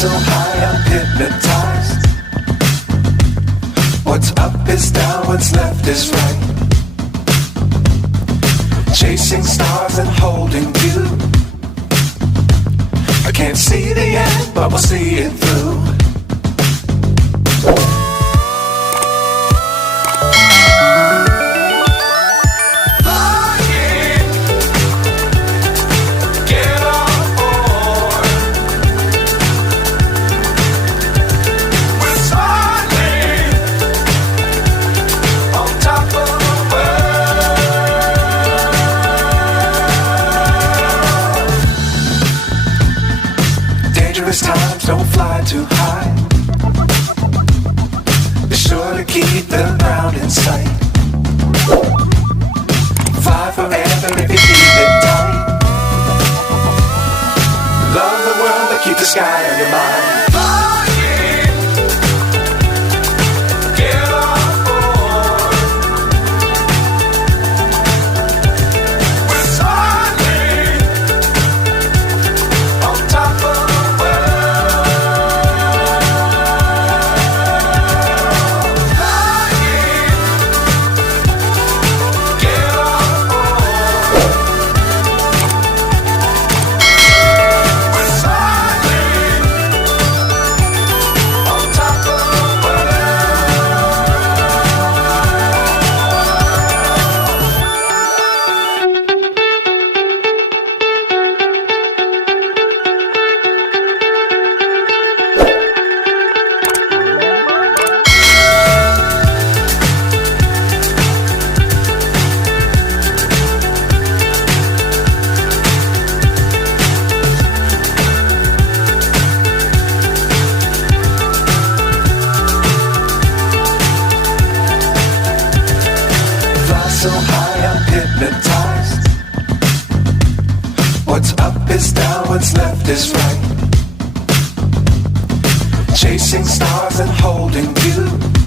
So high I'm hypnotized. What's up is down, what's left is right. Chasing stars and holding you. I can't see the end, but we'll see it through. Times don't fly too high. Be sure to keep the ground in sight. Fly forever if you keep it tight. Love the world but keep the sky on your mind. So high I'm hypnotized. What's up is down, what's left is right. Chasing stars and holding you.